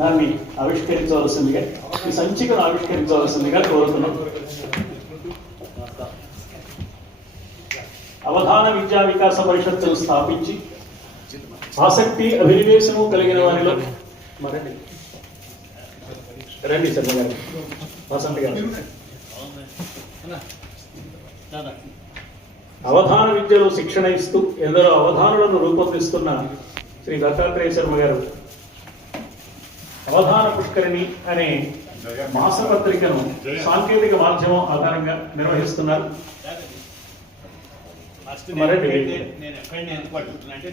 దాన్ని ఆవిష్కరించవలసిందిగా ఈ సంచికను ఆవిష్కరించవలసిందిగా కోరుతున్నాం. అవధాన విద్యా వికాస పరిషత్తును స్థాపించి ఆసక్తి అభినివేశము కలిగిన వారిలో రండి శర్మ గారు వసంత్ గారు. అవధాన విద్యలో శిక్షణ ఇస్తూ ఎందరో అవధానులను రూపొందిస్తున్న శ్రీ దత్తాత్రేయ శర్మ గారు అవధాన పుష్కరిణి అనే మాసపత్రికను సాంకేతిక మాధ్యమం ఆధారంగా నిర్వహిస్తున్నారు.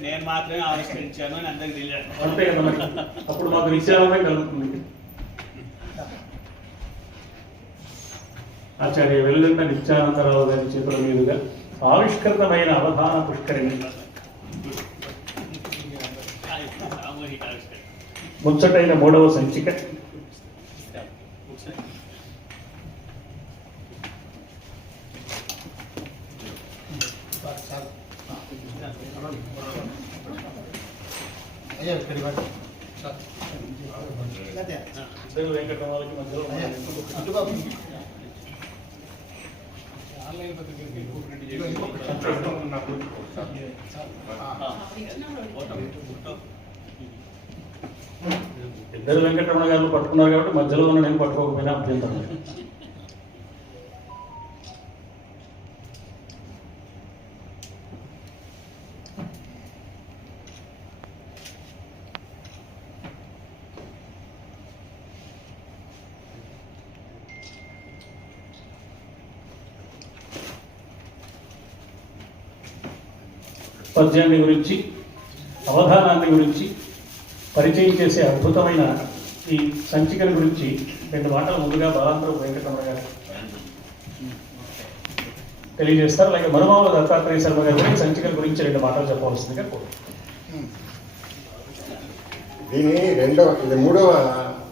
నేను మాత్రమే ఆవిష్కరించాను అని అందరికి తెలియదు అంతే. అప్పుడు మాకు నిశ్చలమే కలుగుతుంది ఆచార్య వెల్లుండ నిత్యానందరావు గారి చేతుల మీదుగా ఆవిష్కృతమైన అవధాన పుష్కరిణి సామూహిక ఆవిష్కరణ ముచ్చటైన మూడవ సంచిక. వెంకటరమణకి మధ్యలో అయ్యా, ఉన్న అటు బాబు. ఇదిగో ఇంకొకటి. ఆ, ఇద్దరు వెంకటరమణ గారు పట్టుకున్నారు కాబట్టి మధ్యలో ఉన్న నేను పట్టుకోకపోయినా అభ్యంతరం పద్యాన్ని గురించి అవధానాన్ని గురించి పరిచయం చేసే అద్భుతమైన ఈ సంచికల గురించి రెండు మాటలు ముందుగా బాలాంతరం వెంకటరమణ గారు తెలియజేస్తారు. అలాగే మనుమావ దత్తాత్రేయ శర్మ గారు కూడా ఈ సంచికల గురించి రెండు మాటలు చెప్పవలసిందిగా దీని రెండవ ఇది మూడవ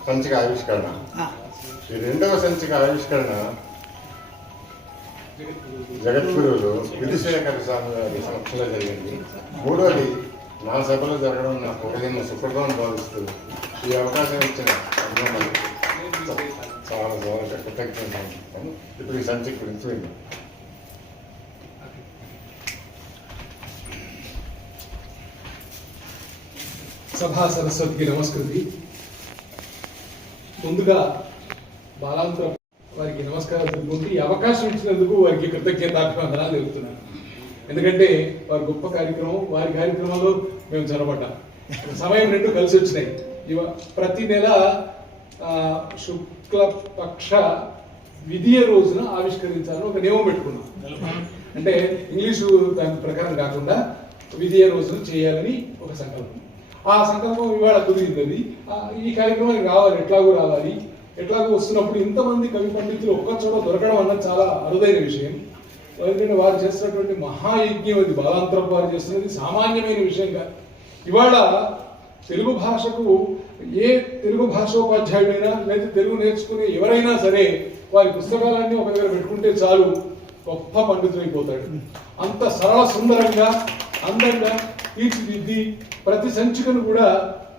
సంచిక ఆవిష్కరణ. ఆ, ఈ రెండవ సంచిక ఆవిష్కరణ జగద్గురువులు విధుశేఖర స్వామి గారి సమక్షంలో జరిగింది. మూడవది నా సభలో జరగడం నాకు ఒకదిన సుఖంగా భావిస్తూ ఈ అవకాశం ఇచ్చిన అభిమానులు చాలా చాలా కృతజ్ఞతలు. ఇప్పుడు ఈ సంచి గురించి వెళ్ళి సభా సరస్వతికి నమస్కృతి. ముందుగా బాలాంతరం వారికి నమస్కారం తెలుపుకుంటూ ఈ అవకాశం ఇచ్చినందుకు వారికి కృతజ్ఞతాభివందనాలు తెలుపుతున్నాను. ఎందుకంటే వారి గొప్ప కార్యక్రమం వారి కార్యక్రమంలో మేము చొరబడ్డాం. సమయం రెండు కలిసి వచ్చినాయి. ఇవ ప్రతి నెల శుక్లపక్ష శుక్ల పక్ష విధియ రోజున ఆవిష్కరించాలని ఒక నియమం పెట్టుకున్నాం. అంటే ఇంగ్లీషు దాని ప్రకారం కాకుండా విధియ రోజున చేయాలని ఒక సంకల్పం. ఆ సంకల్పం ఇవాళ కుదిరింది ఈ కార్యక్రమానికి రావాలి ఎట్లాగూ రావాలి. ఎట్లాగో వస్తున్నప్పుడు ఇంతమంది కవి పండితులు ఒక్క చోట దొరకడం అన్నది చాలా అరుదైన విషయం. ఎందుకంటే వారు చేస్తున్నటువంటి మహాయజ్ఞం అది బాలాంతరం వారు చేస్తున్నది సామాన్యమైన విషయం కాదు. ఇవాళ తెలుగు భాషకు ఏ తెలుగు భాషోపాధ్యాయుడైనా లేదా తెలుగు నేర్చుకునే ఎవరైనా సరే వారి పుస్తకాలన్నీ ఒక దగ్గర పెట్టుకుంటే చాలు గొప్ప పండితులైపోతాడు అంత సరళ సుందరంగా అందంగా తీర్చిదిద్ది ప్రతి సంచికను కూడా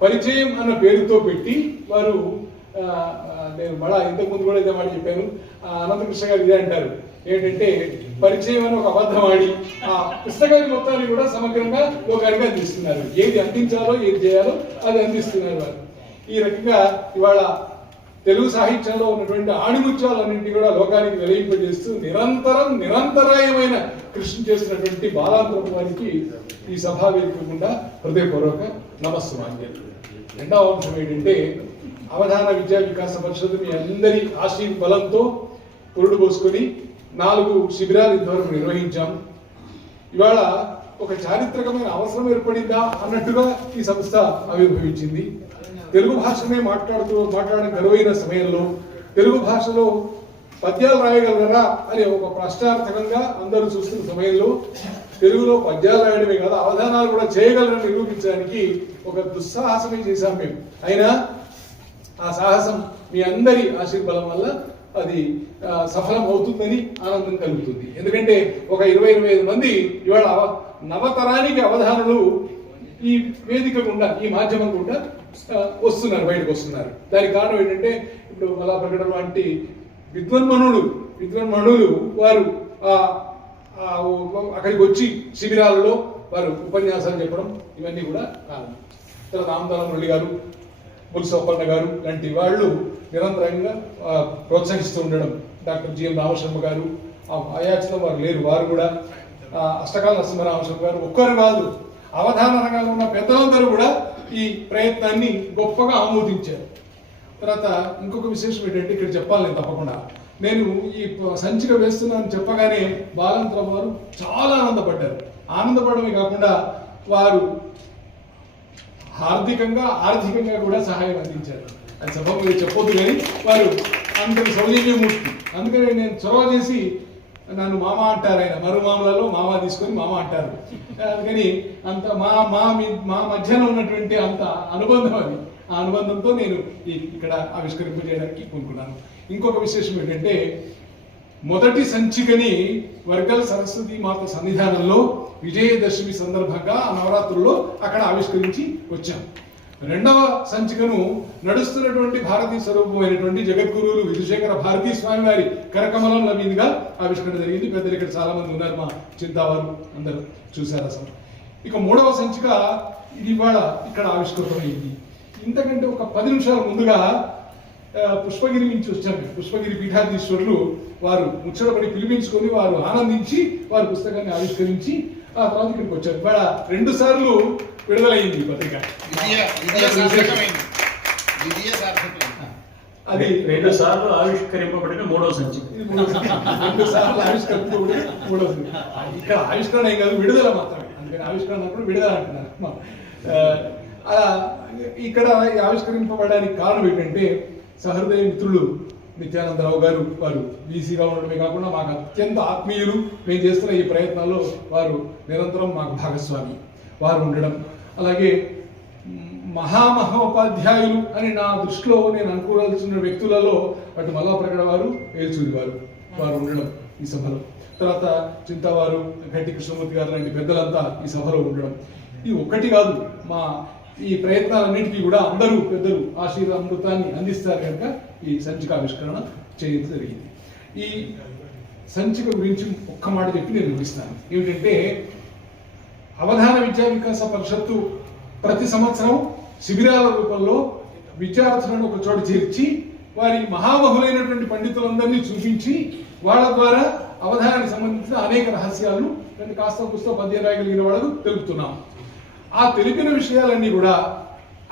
పరిచయం అన్న పేరుతో పెట్టి వారు నేను మళ్ళా ఇంతకుముందు కూడా ఇదే మాట చెప్పాను. అనంతకృష్ణ గారు ఇదే అంటారు. ఏంటంటే పరిచయం అని ఒక అబద్ధం ఆడి ఆ పుస్తకాన్ని మొత్తాన్ని కూడా సమగ్రంగా లోకానికి అందిస్తున్నారు ఏది అందించాలో ఏది చేయాలో అది అందిస్తున్నారు వారు ఈ రకంగా ఇవాళ తెలుగు సాహిత్యంలో ఉన్నటువంటి ఆణిముత్యాలన్నింటినీ కూడా లోకానికి వెలయింపజేస్తూ నిరంతరం నిరంతరాయమైన కృషి చేస్తున్నటువంటి బాలాంతరం వారికి ఈ సభా గుండా హృదయపూర్వక నమస్సుమాన్యాలు రెండవ అంశం ఏంటంటే అవధాన విద్యా వికాస పరిషత్ మీ అందరి ఆశీర్ బలంతో పురుడు పోసుకొని నాలుగు శిబిరాలు ఇంతవరకు నిర్వహించాం. ఇవాళ ఒక చారిత్రకమైన అవసరం ఏర్పడిందా అన్నట్టుగా ఈ సంస్థ ఆవిర్భవించింది. తెలుగు భాషనే మాట్లాడుతూ మాట్లాడడం గర్వైన సమయంలో తెలుగు భాషలో పద్యాలు రాయగలరా అని ఒక ప్రశ్నార్థకంగా అందరూ చూస్తున్న సమయంలో తెలుగులో పద్యాలు రాయడమే కాదు అవధానాలు కూడా చేయగలరని నిరూపించడానికి ఒక దుస్సాహసమే చేశాం మేము. అయినా ఆ సాహసం మీ అందరి ఆశీర్బలం వల్ల అది సఫలం అవుతుందని ఆనందం కలుగుతుంది. ఎందుకంటే ఒక ఇరవై ఇరవై ఐదు మంది ఇవాళ నవతరానికి అవధానులు ఈ వేదిక గుండా ఈ మాధ్యమం గుండా వస్తున్నారు బయటకు వస్తున్నారు. దానికి కారణం ఏంటంటే ఇప్పుడు మలా ప్రకటన వంటి విద్వన్మనుడు విద్వన్మనులు వారు అక్కడికి వచ్చి శిబిరాలలో వారు ఉపన్యాసాలు చెప్పడం ఇవన్నీ కూడా కారణం. తర్వాత రామదాన మురళి గారు బుల్సోపన్న గారు లాంటి వాళ్ళు నిరంతరంగా ప్రోత్సహిస్తూ ఉండడం. డాక్టర్ జిఎం రామశర్మ గారు ఆ అయాచిలో వారు లేరు. వారు కూడా అష్టకాల నరసింహ రామశర్మ గారు ఒక్కరు కాదు అవధాన రంగంలో ఉన్న పెద్దలందరూ కూడా ఈ ప్రయత్నాన్ని గొప్పగా ఆమోదించారు. తర్వాత ఇంకొక విశేషం ఏంటంటే ఇక్కడ చెప్పాలి నేను తప్పకుండా. నేను ఈ సంచిక వేస్తున్నాను చెప్పగానే బాలంతరావు వారు చాలా ఆనందపడ్డారు. ఆనందపడమే కాకుండా వారు ఆర్థికంగా ఆర్థికంగా కూడా సహాయం అందించారు. అది సభ చెప్పొద్దు కానీ వారు అంతటి సౌజన్యమూర్తి అందుకని నేను చొరవ చేసి నన్ను మామ అంటారు ఆయన. మరు మామలలో మామ తీసుకొని మామ అంటారు. అందుకని అంత మా మా మీ- మా మధ్యన ఉన్నటువంటి అంత అనుబంధం అది. ఆ అనుబంధంతో నేను ఇక్కడ ఆవిష్కరింపజేయడానికి కోరుకున్నాను ఇంకొక విశేషం ఏంటంటే మొదటి సంచికని వర్గల్ సరస్వతి మాత సన్నిధానంలో విజయదశమి సందర్భంగా నవరాత్రుల్లో అక్కడ ఆవిష్కరించి వచ్చాం. రెండవ సంచికను నడుస్తున్నటువంటి భారతీయ స్వరూపమైనటువంటి జగద్గురువులు విధుశేఖర భారతీ స్వామి వారి కరకమలంల మీదుగా ఆవిష్కరణ జరిగింది. పెద్దలు ఇక్కడ చాలా మంది ఉన్నారు మా చింతావారు అందరూ చూశారు అసలు ఇక మూడవ సంచిక ఇది ఇవాళ ఇక్కడ ఆవిష్కృతమైంది. ఇంతకంటే ఒక పది నిమిషాల ముందుగా పుష్పగిరి నుంచి వచ్చాను పుష్పగిరి పీఠాధీశ్వరులు వారు ముచ్చటపడి పిలిపించుకొని వారు ఆనందించి వారి పుస్తకాన్ని ఆవిష్కరించి ఆ తర్వాత ఇక్కడికి వచ్చారు. ఇవాళ రెండు సార్లు విడుదలైంది ఈ పత్రిక. అది రెండు సార్లు ఆవిష్కరింపబడిన మూడో సంచిక. రెండు సార్లు ఆవిష్కరణ కూడా మూడో సంచిక. ఇక్కడ ఆవిష్కరణ ఏం కాదు విడుదల మాత్రమే. అందుకని ఆవిష్కరణ అన్నప్పుడు విడుదల అంటున్నారు. ఆ, అలా ఇక్కడ ఈ ఆవిష్కరింపబడడానికి కారణం ఏంటంటే సహృదయ మిత్రులు నిత్యానందరావు గారు వారు బీసీగా ఉండడమే కాకుండా మాకు అత్యంత ఆత్మీయులు. మేము చేస్తున్న ఈ ప్రయత్నాల్లో వారు నిరంతరం మాకు భాగస్వామి వారు ఉండడం. అలాగే మహామహోపాధ్యాయులు అని నా దృష్టిలో నేను అనుకోవాల్సిన వ్యక్తులలో అటు మల్లాప్రగడ వారు ఏల్చూరి వారు వారు ఉండడం ఈ సభలో. తర్వాత చింతవారు గట్టి కృష్ణమూర్తి గారు లాంటి పెద్దలంతా ఈ సభలో ఉండడం. ఇది ఒక్కటి కాదు మా ఈ ప్రయత్నాలన్నింటికీ కూడా అందరూ పెద్దలు ఆశీర్వాద అమృతాన్ని అందిస్తారు కనుక ఈ సంచిక ఆవిష్కరణ చేయడం జరిగింది. ఈ సంచిక గురించి ఒక్క మాట చెప్పి నేను వివరిస్తాను ఏమిటంటే అవధాన విద్యా వికాస పరిషత్తు ప్రతి సంవత్సరం శిబిరాల రూపంలో విద్యార్థులను ఒక చోట చేర్చి వారి మహామహులైనటువంటి పండితులందరినీ చూపించి వాళ్ళ ద్వారా అవధానానికి సంబంధించిన అనేక రహస్యాలను కాస్త పుస్తక పద్యం రాయగలిగిన వాళ్ళకు తెలుపుతున్నాం. ఆ తెలిపిన విషయాలన్నీ కూడా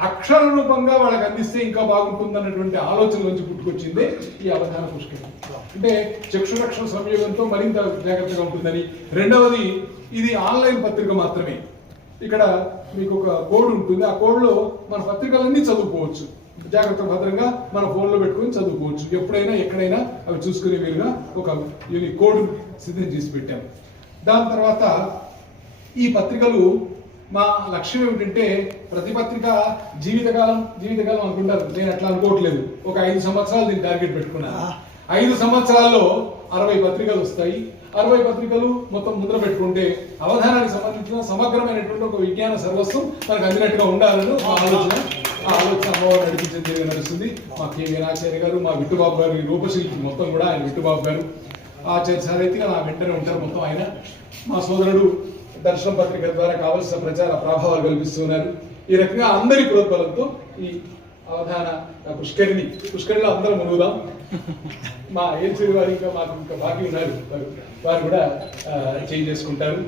అక్షర రూపంగా వాళ్ళకి అందిస్తే ఇంకా బాగుంటుందన్నటువంటి ఆలోచన నుంచి పుట్టుకొచ్చిందే ఈ అవధాన పుష్కరం అంటే చక్షురక్షణ సంయోగంతో మరింత జాగ్రత్తగా ఉంటుందని. రెండవది ఇది ఆన్లైన్ పత్రిక మాత్రమే. ఇక్కడ మీకు ఒక కోడ్ ఉంటుంది. ఆ కోడ్లో మన పత్రికలన్నీ చదువుకోవచ్చు. జాగ్రత్త భద్రంగా మన ఫోన్లో పెట్టుకొని చదువుకోవచ్చు. ఎప్పుడైనా ఎక్కడైనా అవి చూసుకునే వీలుగా ఒక యూని కోడ్ సిద్ధం చేసి పెట్టాం. దాని తర్వాత ఈ పత్రికలు మా లక్ష్యం ఏమిటంటే ప్రతి పత్రిక జీవితకాలం జీవితకాలం అనుకుంటారు. నేను అట్లా అనుకోవట్లేదు. ఒక ఐదు సంవత్సరాలు దీన్ని టార్గెట్ పెట్టుకున్నాను ఐదు సంవత్సరాల్లో అరవై పత్రికలు వస్తాయి. అరవై పత్రికలు మొత్తం ముద్ర పెట్టుకుంటే అవధానానికి సంబంధించిన సమగ్రమైనటువంటి ఒక విజ్ఞాన సర్వస్వం మనకు అందినట్టుగా ఉండాలని మా ఆలోచన. ఆ ఆలోచన అమ్మవారు నడిపించే తీరుగా నడుస్తుంది. మా కె వీరాచార్య గారు మా విట్టుబాబు గారు ఈ రూపశిల్పి మొత్తం కూడా ఆయన విట్టుబాబు గారు. ఆచార్య సారైతే నా వెంటనే ఉంటారు మొత్తం ఆయన. మా సోదరుడు దర్శనం పత్రిక ద్వారా కావలసిన ప్రచార ప్రభావాలు కల్పిస్తున్నారు ఈ రకంగా అందరి ప్రోద్బలంతో ఈ అవధాన పుష్కరిణి పుష్కరిలో అందరం మునుగుదాం. మా ఏల్చూరి వారు ఇంకా మాకు ఇంకా బాకీ ఉన్నారు. వారు- వారు కూడా చేంజ్ చేసుకుంటారు.